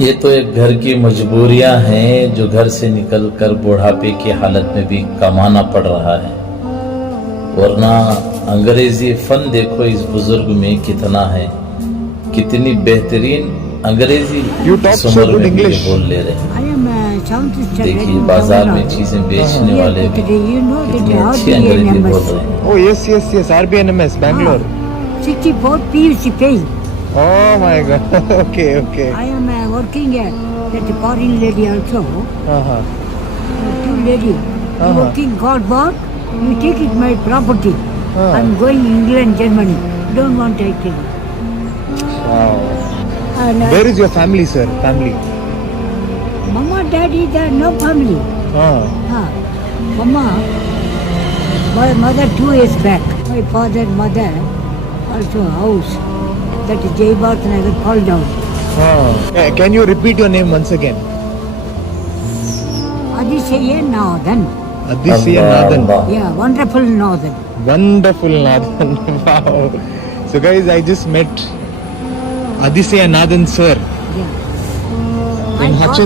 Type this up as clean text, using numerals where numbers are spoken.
ये तो एक घर की मजबूरियां हैं जो घर से निकलकर बुढ़ापे की हालत में भी कमाना पड़ रहा है। वरना अंग्रेजी फन देखो इस बुजुर्ग में कितना है, कितनी बेहतरीन अंग्रेजी इस उम्र में भी बोल ले रहे हैं। देखिए बाजार में चीजें बेचने वाले भी कितनी अच्छी अंग्रेजी बोल रहे हैं। Oh yes, RBNMS Bangalore. 64 PUC pay. Oh my God. Okay. I am working at a foreign lady also. Two lady. Working God work. You take it my property. I'm going England, Germany. Don't want to take it. Wow. And, Where is your family, sir? Family? Mama, daddy, there no family. Mama, my mother 2 years back. My father, mother, also house. That is Jaybath Nagar fall down. Can you repeat your name once again? Adisaya Northern. Adisaya Nathan. Yeah, wonderful Northern. Wonderful Nathan. Wow. So guys, I just met Adisaya Nathan sir. Yeah. In And HASSAN.